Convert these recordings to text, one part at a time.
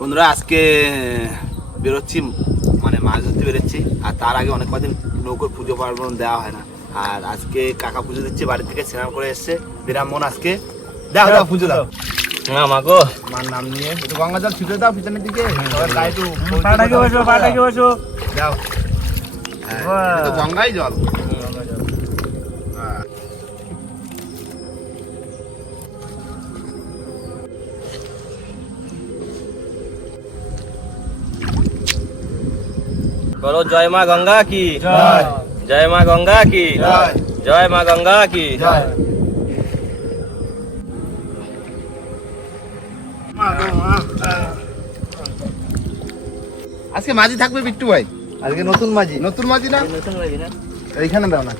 বন্ধুরা আজকে বেরোচ্ছি, মানে মাছ ধরতে বেরোচ্ছি। আর তার আগে অনেক কদিন নৌকোর পুজো পার্বণ দেওয়া হয় না। আর আজকে কাকা পুজো দিচ্ছে, বাড়ি থেকে স্নান করে এসছে। ব্রাহ্মণ আজকে দাও দাও পুজো দাও। না মা গো, মার নাম নিয়ে একটু গঙ্গা জল ছিটে দাও পিছনের দিকে। পাটাকে বসো। দাও, হ্যাঁ এটা তো গঙ্গাই জল। বলো জয় মা গঙ্গা কি জয়। জয় মা গঙ্গা কি জয়। জয় মা গঙ্গা কি জয়। আজকে মাঝি থাকবে বিট্টু ভাই, আজকে নতুন মাঝি। নতুন মাঝি না, এইখানে দাও না।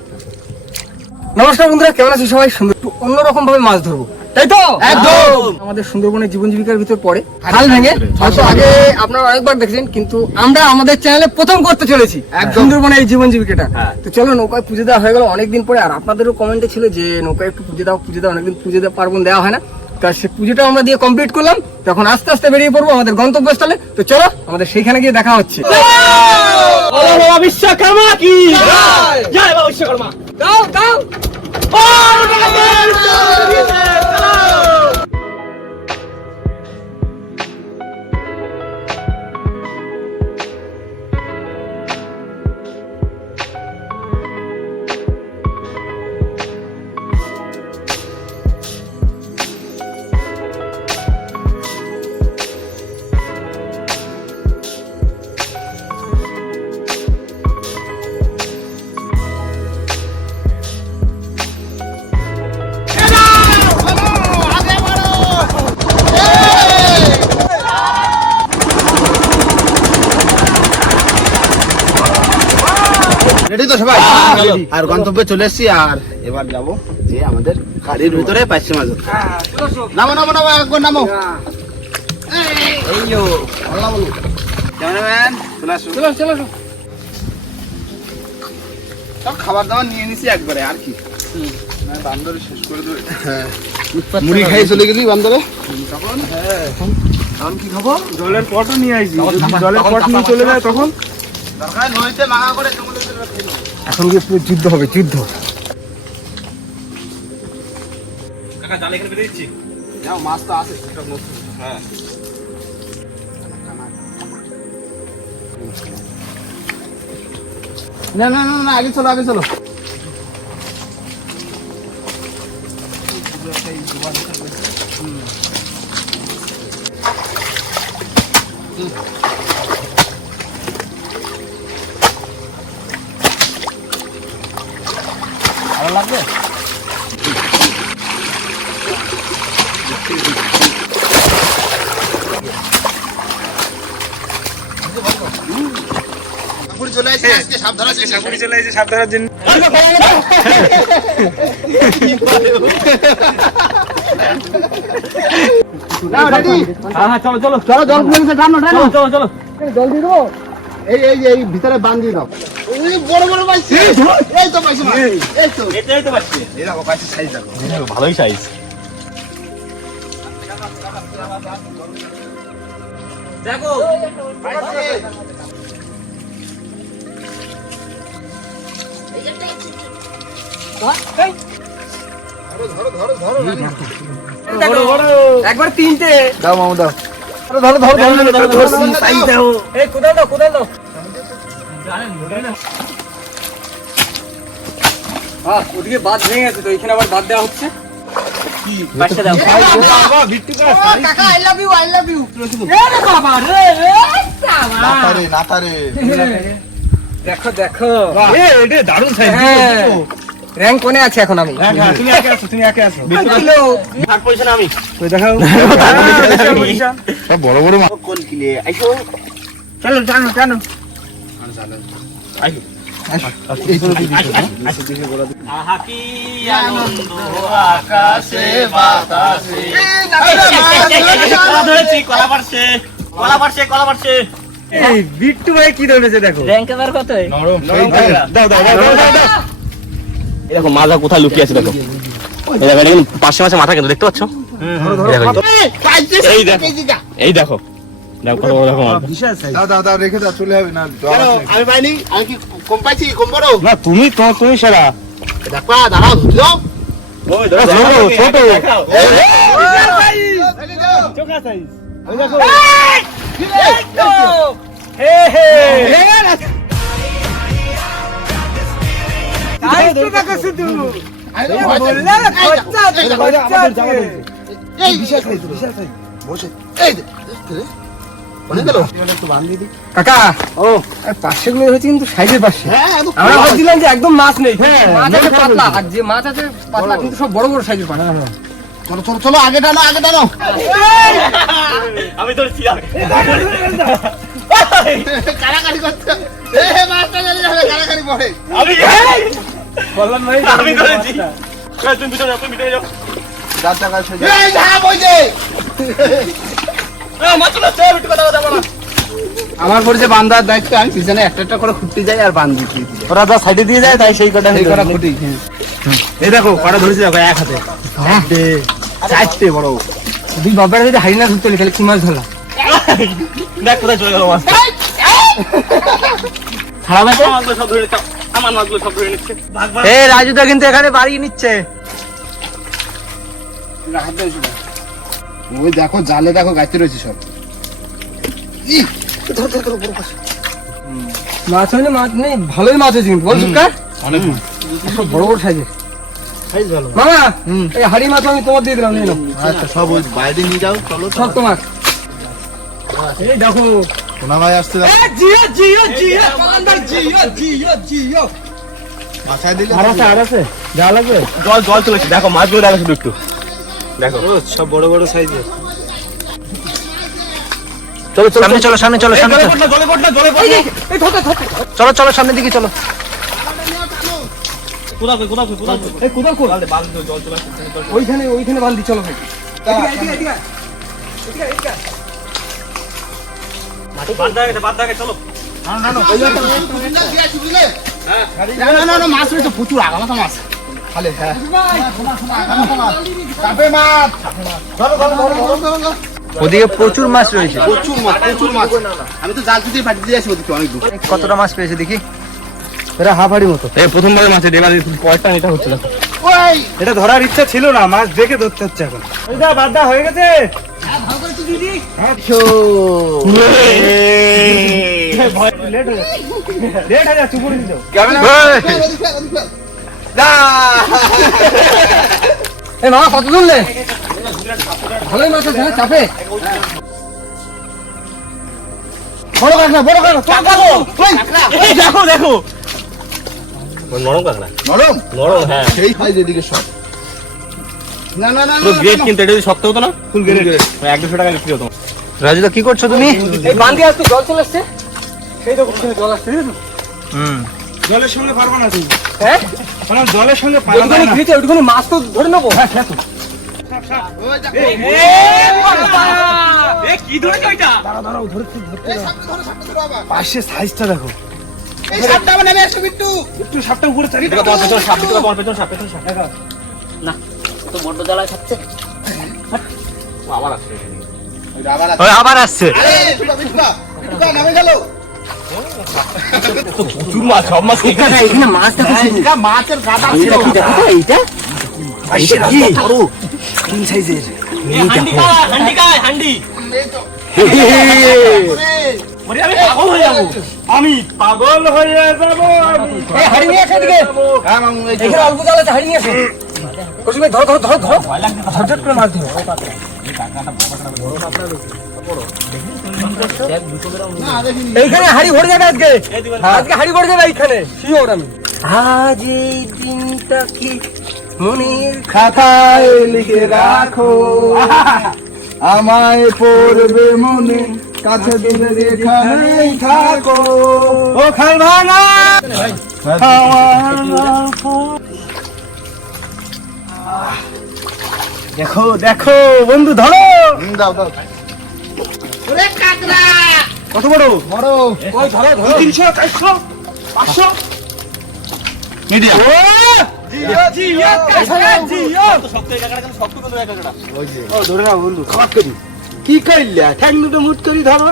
নমস্কার বন্ধুরা, কেমন আছো সবাই? সুন্দর একটু অন্যরকম ভাবে মাছ ধরবো, তাই তো? একদম। আমাদের সুন্দরবনের জীবন জীবিকার ভিতর পড়ে হাল ভেঙে। হয়তো আগে আপনারা অনেকবার দেখেছেন, কিন্তু আমরা আমাদের চ্যানেলে প্রথম করতে চলেছি সুন্দরবনের এই জীবন জীবিকাটা। তো চলো, নৌকায় পুজো দেওয়া হয়ে গেল অনেকদিন পরে। আর আপনাদেরও কমেন্টে ছিল যে নৌকায় একটু পুজো দাও, অনেকদিন পুজো দেওয়া পার্বণ দেওয়া হয় না। তা সে পুজোটা আমরা দিয়ে কমপ্লিট করলাম। তখন আস্তে আস্তে বেরিয়ে পড়বো আমাদের গন্তব্যস্থলে। তো চলো, আমাদের সেইখানে গিয়ে দেখা হচ্ছে। বলো বাবা বিশ্বকর্মা কি জয় বাবা বিশ্বকর্মা। দাও দাও। রেডি তো সবাই? আর গন্তব্যে চলে এসেছি। আর এবার যাব যে আমাদের গাড়ির ভিতরে পাইছে মাছ ধরতে। নামো নামো নামো, একবার নামো। এইও আল্লাহ বলো। ক্যামেরাম্যান চলে আসো। চলো চলো। সব খাবার দাবার নিয়ে নিছি একবারে, আর কি বান্দরে শেষ করে দেবে। মুড়ি খাই চলে গেলি বান্দরে। তখন তখন কি খাবো? জলের পটও নিয়ে আইছি, জলের পট নিয়ে চলে যায় তখন দরকার নইতে মাঙা করে সমুদ্রে চলে গেল। এখন গিয়ে পুরো যুদ্ধ হবে, যুদ্ধ। কাকা জাল এখানে বেরিয়ে দিচ্ছি। যাও, মাছ তো আছে ঠিকঠাক মতো। হ্যাঁ না না না না, আগে চলো আগে চলো। ভালো লাগবে? চলে আসছে আজকে সাপ ধরার জন্য। চলে এসে সাপ ধরার জন্য। হ্যাঁ চলো চলো চলো জল খুলে টানো টানো। চলো চলো জল দিয়ে দেবো। এই এই এই ভিতরে বাঁধ দিয়ে দাও। ওই বড় বড় পাইছি। এই তো পাইছি মাছ। এই তো এটাই তো পাচ্ছি। এই দেখো পাইছি, সাইজ দেখো। ভালোই সাইজ। দেখো ধরো ধরো ধরো ধরো। একবার তিনটে দাও মামু দাও। ধরো ধরো ধরো সাইজ দাও। এই কোদাল দাও, কোদাল দাও। ওদিকে বাঁধ ভেঙে গেছে, তো এখানে আবার বাঁধ দেওয়া হচ্ছে। পাশে দাও। কাকা I love you, I love you. আরে বাবা রে, নাতারে নাতারে। দেখো দেখো, এটা দারুণ সাইজ। র‍্যাঙ্ক কোনে আছে এখন আমি? তুমি একে আসো, তুমি একে আসো। কিলো থার্ড পজিশন আমি। ওই দেখাও। সব বড় বড় মাছ। কোন কিলে আইসো। চলো জানো জানো। আইসো। আহা কি আনন্দ আকাশে বাতাসে। কলা ধরেছি, কলা পারছে, কলা পারছে, কলা পারছে। এই বিট্টু ভাই কি ধরেছে দেখো। র‍্যাঙ্ক এবার কত? নরম। দাও দাও দাও দাও। এই দেখো মাজা কোথায় লুকিয়ে আছে দেখো। এই দেখো, এটা পাশে মাছে মাথা কিন্তু দেখতে পাচ্ছ? এই দেখো, এই দেখো, এই দেখো। দেখো কত বড় দেখো মাছ। দাও রেখে দাও, চলে যাবে না জল কেন আছে। আমি পাইনি? আমি কি কম পাইছি? কম বড়? না তুমি সেরা। দেখবা, দাঁড়াও, ধরতে দাও। ছোট এই বিশাল সাইজ, বিশাল সাইজ। বসে। এই দে, অনেক গেল? কাকা ও পাশে গুলো হয়েছে কিন্তু সাইজের পাশে। হ্যাঁ, একদম আমরা ভাবছিলাম যে একদম মাছ নেই, মাছ আছে পাতলা, আর যে মাছ আছে পাতলা কিন্তু সব বড় বড় সাইজের পাশ। চলো চলো চলো, আগে টানো, আগে টানো। আমি ধরেছি কারাকারি করছে। মাছটা চলে যাবে, কারাকারি পড়ে। আমি ধরেছি। তুমি ভিতরে যাও। যার টাকায় সে এই ঝাপ হইছে। আমার পরে যে বান্ধার দায়িত্ব, আমি পিছনে একটা একটা করে খুঁটতে যাই আর বান্ধি দিয়ে দিই। ওরা যা সাইডে দিয়ে যায় তাই সেই কটা এই কটা খুঁটি। এই দেখো কটা ধরেছি দেখো এক হাতে। চারটে বড়। দুই বাবার যদি হারিয়ে না ধরতে হলে তাহলে কি মাছ ধরলাম? দেখ কোথায় চলে গেল মাছ। ছাড়া মাছ। আমার মাছগুলো সব ধরে নিচ্ছে। আমার মাছগুলো সব ধরে নিচ্ছে। এ রাজুদা কিন্তু এখানে বাড়িয়ে নিচ্ছে। ওই দেখো জালে দেখো গাইতে রয়েছে সব। মাছ হয়নি, মাছ নেই, ভালোই মাছ হয়েছে কিন্তু বল সুকার, অনেক সব বড় বড় সাইজের। সাইজ ভালো। মামা এই হাড়ি মাছ আমি তোমার দিয়ে দিলাম, নিয়ে নাও। আচ্ছা সব ওই বাইরে নিয়ে যাও, চলো। সব তোমার। এই দেখো সোনা ভাই আসতে দাও। জিও জিও জিও পালান্দার জিও জিও জিও। মাথায় দিলে আর আছে যা লাগবে। জল চলেছে দেখো মাছগুলো দেখো শুধু একটু দেখো সব বড় বড় সাইজের। চলো সামনে চলো, সামনে চলো, সামনে চলো। জলে পড় না জলে পড় এই ধরতে ধরতে চলো চলো, সামনের দিকে চলো। কোদা এই কোদাল কো, বাল জল চলে আসছে ওইখানে ওইখানে বালতি, চলো ভাই। এদিকে এদিকে এদিকে এদিকে। বাদ দাগে চলো না, মাছ রয়েছে প্রচুর, আগামাথা মাছ। খালে হ্যাঁ। ওদিকে প্রচুর মাছ রয়েছে। প্রচুর মাছ, প্রচুর মাছ। আমি তো জাল দিয়ে পাঠিয়ে দিয়ে আসি ওদিকে অনেক দূর। কতটা মাছ পেয়েছে দেখি। এটা হাফ হাড়ি মতো। এই প্রথমবার মাছ এবার কয়টা এটা হচ্ছিল ওই এটা ধরার ইচ্ছা ছিল না, মাছ দেখে ধরতে হচ্ছে এখন। ওইটা বাদা হয়ে গেছে। লেট হয়ে যাচ্ছে, উপরে দিতে। এই মামা কত ধরলে? ভালোই মাছ আছে না, চাপে। বড় কাঁকড়া, বড় কাঁকড়া, দেখো দেখো নরম কাঁকড়া নরম নরম হ্যাঁ সেই খাই যেদিকে সব। না না না, পুরো গ্রেট, কিন্তু এটা যদি শক্ত হতো না ফুল গ্রেট 100-200 টাকা বিক্রি হতো। রাজুদা কি করছো তুমি? এই বান্ধে আজকে জল চলে আসছে, সেই তো কোথায় জল আসছে বুঝছো? জলের সঙ্গে পারবো না তুই, হ্যাঁ মানে জলের সঙ্গে পারবো ওইখানে না। ঘিরেছে, ওইখানে মাছ তো ধরে নেবো। হ্যাঁ হ্যাঁ তো। কি ধরেছে ওইটা? পাশে সাইজটা দেখো, এই সাপটা আমার নেমে আসছে বিট্টু। একটু সাপটা উপরে চারি। দেখো তোমার পেছনে সাপ, দেখো তোমার পেছনে সাপ, পেছনে সাপ। তো বড্ড জ্বালায় থাকছে। আবার আসছে। ওই আবার আসছে। আরে বিট্টুটা নামে গেল। প্রচুর মাছ, সব মাছ এখানে এখানে মাছটা খুঁজে নি। এটা মাছের গাদা ছিল। এটা কি দেখো তো, এইটা এইটা কি বড় তিন সাইজের। হান্ডি ওরে আমি পাগল হয়ে যাবো, আমি পাগল হয়ে যাবো আমি। এই হাড়ি নিয়ে আসো এদিকে। হ্যাঁ মামু, এই তো। এখানে অল্প জল আছে, হাড়ি নিয়ে আসো। কসু ভাই ধরো ধরো ধরো ধরো, ঝটঝট করে মাছ ধরো। এইখানে হাড়ি ভরে যাবে আজকে, আজকে হাড়ি ভরে যাবে এইখানে, শিওর আমি। আজ এই দিনটা কি মনের খাতায় লিখে রাখো, আমায় পড়বে মনে, কাছে দিলে যেখানেই থাকো। ও খাল ভাঙা। দেখো দেখো বন্ধু, ধরো। দাও দাও। ওরে কাকড়া। কত বড়? বড় ওই ধরো ধরো। 300, 400, 500। মিডিয়াম। জিও জিও কাছাড়া জিও। শক্ত এই কাঁকড়া, কেন শক্ত কিন্তু এই কাঁকড়া। ও ধরে নাও বন্ধু, খাবার করি। কি করলে ঠ্যাং দুটো মুট করে ধরো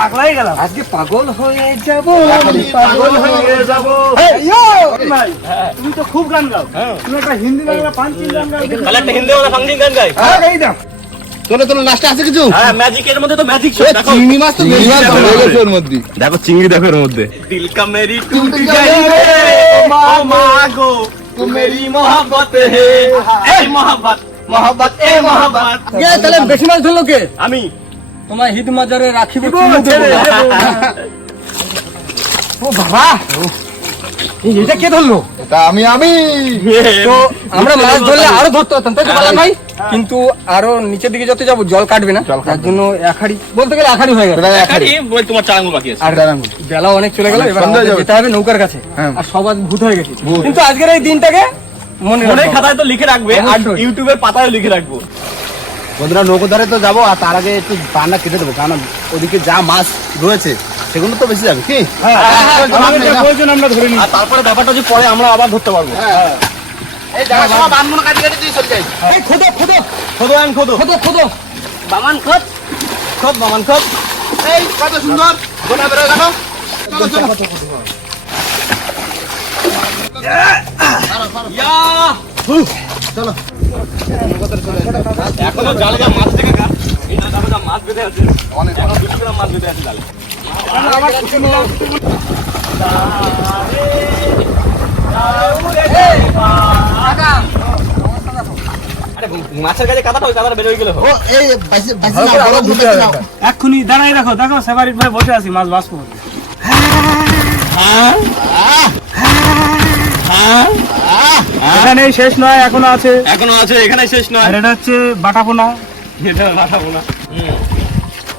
পাগলা হয়ে গেলাম। আজকে পাগল হয়ে যাব পাগল হয়ে যাবো। ভাই, তুমি তো খুব গান গাও। তুমি একটা হিন্দি গান গাও, পাঁচ তিন গান গাও। তাহলে একটা হিন্দি ওলা ফাংশন গান গাই। এই দাও চলো চলো লাস্টে আছে কিছু হ্যাঁ, ম্যাজিকের মধ্যে তো ম্যাজিক শো দেখো। চিংড়ি মাছ তো বেশি হয়ে গেছে ওর মধ্যে দেখো চিংড়ি দেখো এর মধ্যে। দিল কা মেরি টুট गई রে ও মা গো, তু মেরি মোহব্বত হে, এই মোহব্বত মোহব্বত এ মোহব্বত। তাহলে বেশি মাছ ধরলো কে? আমি তোমার হিট মাজারে রাখিব ও বাবা এটা কে ধরলো? এটা আমি তো আমরা মাছ ধরলে আরো ধরতে পারতাম তাই তো বললাম ভাই, কিন্তু আরো নিচের দিকে যত যাবো জল কাটবে না, তার জন্য এক হাড়ি বলতে গেলে এক হাড়ি হয়ে গেল। এখানে বল তোমার চার আঙ্গুল বাকি আছে। আর বেলা অনেক চলে গেল, এবার সন্ধ্যা আমাদের যাবে। যেতে হবে নৌকার কাছে, হ্যাঁ। আর সব আজ ভূত হয়ে গেছে, কিন্তু আজকের এই দিনটাকে মনে মনে রাখবো। খাতায় তো লিখে রাখবে, আর অবশ্যই। ইউটিউবের পাতায় লিখে রাখবো। বন্ধুরা নৌকো ধারে তো যাবো, আর তার আগে একটু বান্না কেটে দেবো, কারণ ওদিকে যা মাছ রয়েছে সেগুলো তো বেশি যাবে কি। আমাদের যা প্রয়োজন আমরা ধরে নিই। আর তারপরে ব্যাপারটা যে পরে আমরা আবার ধরতে পারবো। এই যাওয়ার সময় বানমুন কাটি কাটি দিয়ে চলে যাই। এই খোদো খোদো খোদো আন খোদো, খোদো খোদো বামান খোদ, খোদ বামান খোদ। এই কত সুন্দর গোটা বেরোয় গেল। চলো চলো এখনো জালে যা মাছ থেকে গা, এই জালে যা মাছ বেঁধে আছে, অনেক 2 গ্রাম মাছ বেঁধে আছে জালে। আরে মাছের কাছে কাদাটা ওই কাদাটা বেরোয় গেলে হবে। ও এই বাইসে বাইসে এক্ষুনি দাঁড়াই রাখো, দেখো সেবারিট ভাই বসে আছি মাছ বাঁচবো। এখানেই শেষ নয়, এখনো আছে। এখনো আছে, এখানে শেষ নয়। আর এটা হচ্ছে বাটাপোনা, এটা মাথাবো না।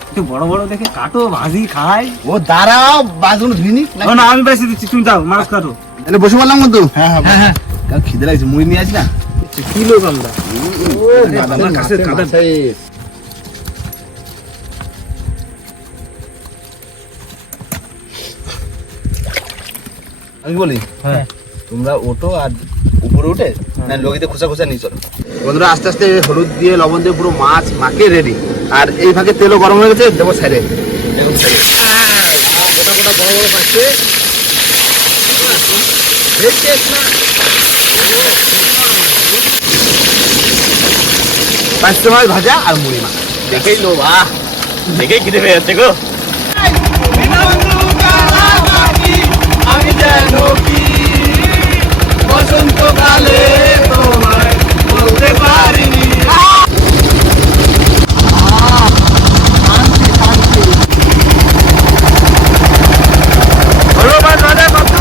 একটু বড় বড় দেখে কাটো, ভাজি খাই। ও দাঁড়াও, মাছগুলো ধুইনি। না আমি বেশি দিচ্ছি, তুমি দাও মাছ কাটো। তাহলে বসে পড়লাম কিন্তু। হ্যাঁ হ্যাঁ কারণ খিদে লাগছে, মুড়ি নিয়ে আসি না। কি লোক আমরা। আমি বলি তোমরা ওঠো, আর উপরে উঠে লগিতে খোসা খোসা নিয়ে চলো। বন্ধুরা আস্তে আস্তে হলুদ দিয়ে লবণ দিয়ে পুরো মাছ মাখিয়ে রেডি, আর এই ফাঁকে তেলও গরম হয়ে গেছে, দেবো সাইডে। দেখুন সাইডে গোটা গোটা বড় বড় পাচ্ছে। পাঁচটা মাছ ভাজা আর মুড়ি মাছ। দেখেই লো বাহ, দেখেই খিদে পেয়ে যাচ্ছে গো। আমি যেন কি বসন্তকালে তোমায় বলতে পারিনি। হলো মাছ ভাজা কত?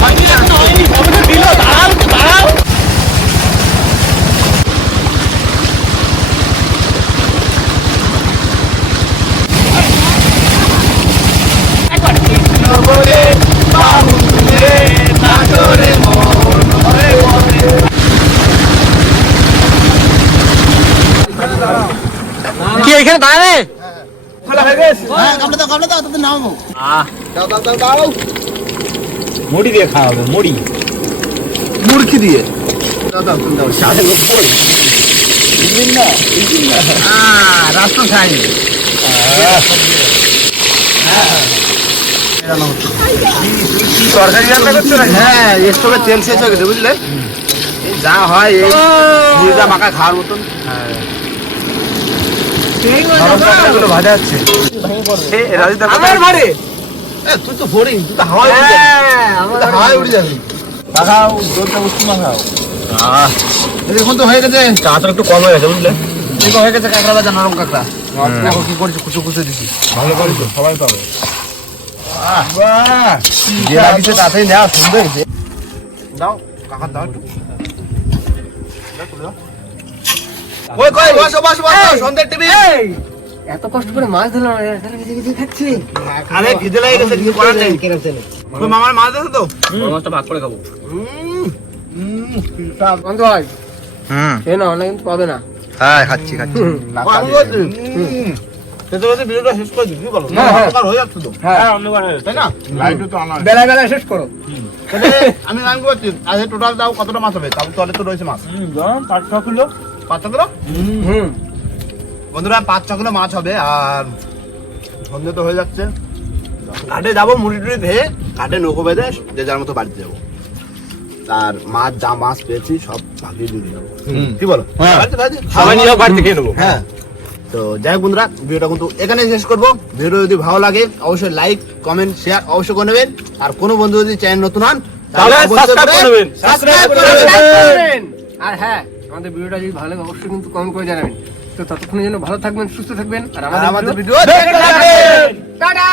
ভাজি এখনো হয়নি, সবে তো দিল। দাঁড়াও দাঁড়াও। কি এখানে দাঁড়াবে? মুড়ি দিয়ে খাওয়া হবে, মুড়ি। মুরগি দিয়ে রাস্তা খাই। তরকারি রান্না করছো না? হ্যাঁ স্টোভে তেল শেষ হয়ে গেছে বুঝলে, এই যা হয় এই মুড়িটা মাখা খাওয়ার মতন। গরম তরকারিগুলো ভাজা হচ্ছে। আমার বাড়ি তুই তো ভরি, তুই তো হাওয়ায় উড়ে যাবি। তুই তো হাওয়ায় উড়ে যাবি। মাখাও জলটা উঠতে মাখাও। এখন তো হয়ে গেছে, চাটা একটু কম হয়ে গেছে বুঝলে। দেখো হয়ে গেছে কাঁকড়া ভাজা, নরম কাঁকড়া। দেখো কি করছে, কুচো কুচো দিছি। ভালো করেছো, সবাই পাবে। যে লাগিয়েছে তাতেই নেওয়া সুন্দর হয়েছে। দাও কাকার দাও একটু। কই কই বসো বসো বসো, সন্ধ্যের টিভি। এত কষ্ট করে মাছ ধরলাম, এখানে ভিজে ভিজে খাচ্ছি। আরে খিদে লেগে গেছে, কিছু করার নেই। কই মামার মাছ আছে তো? বড় মাছটা ভাগ করে খাবো। বন্ধু ভাই সে না অনেক কিন্তু পাবে না। হ্যাঁ খাচ্ছি খাচ্ছি। আমি বলছি সেটা বলতে ভিডিওটা শেষ করে দিই, কি বলো? হ্যাঁ, হ্যাঁ। অন্ধকার হয়ে যাচ্ছে তো, হ্যাঁ অন্ধকার হয়ে তাই না? বেলা বেলা শেষ করো। তাহলে আমি রান করছি, আজ টোটাল দাও কতটা মাছ হবে? তাহলে তো রয়েছে মাছ যাও, 5 কিলো। 5 কিলো। হুম বন্ধুরা 5-6 কিলো মাছ হবে। আর সন্ধ্যে তো হয়ে যাচ্ছে, ঘাটে যাবো মুড়ি টুড়ি খেয়ে, ঘাটে নৌকো বেঁধে যে যার মতো বাড়িতে যাবো। আর মাছ যা মাছ পেয়েছি সব ভাগিয়ে দিয়ে যাবো, কি বলো? সবাই নিয়ে বাড়িতে খেয়ে নেবো। হ্যাঁ, তো যাই হোক বন্ধুরা, ভিডিওটা কিন্তু এখানে শেষ করবো। ভিডিও যদি ভালো লাগে অবশ্যই লাইক কমেন্ট শেয়ার অবশ্যই করে নেবেন। আর কোনো বন্ধু যদি চ্যানেল নতুন হন তাহলে সাবস্ক্রাইব করে নেবেন। সাবস্ক্রাইব করে Subscribe নেবেন। করবেন। আর হ্যাঁ, আমাদের ভিডিওটা যদি ভালো লাগে অবশ্যই কিন্তু কমেন্ট করে জানাবেন। তো ততক্ষণের জন্য ভালো থাকবেন, সুস্থ থাকবেন, আর আর আমাদের আমাদের ভিডিও দেখতে থাকবেন। টাটা।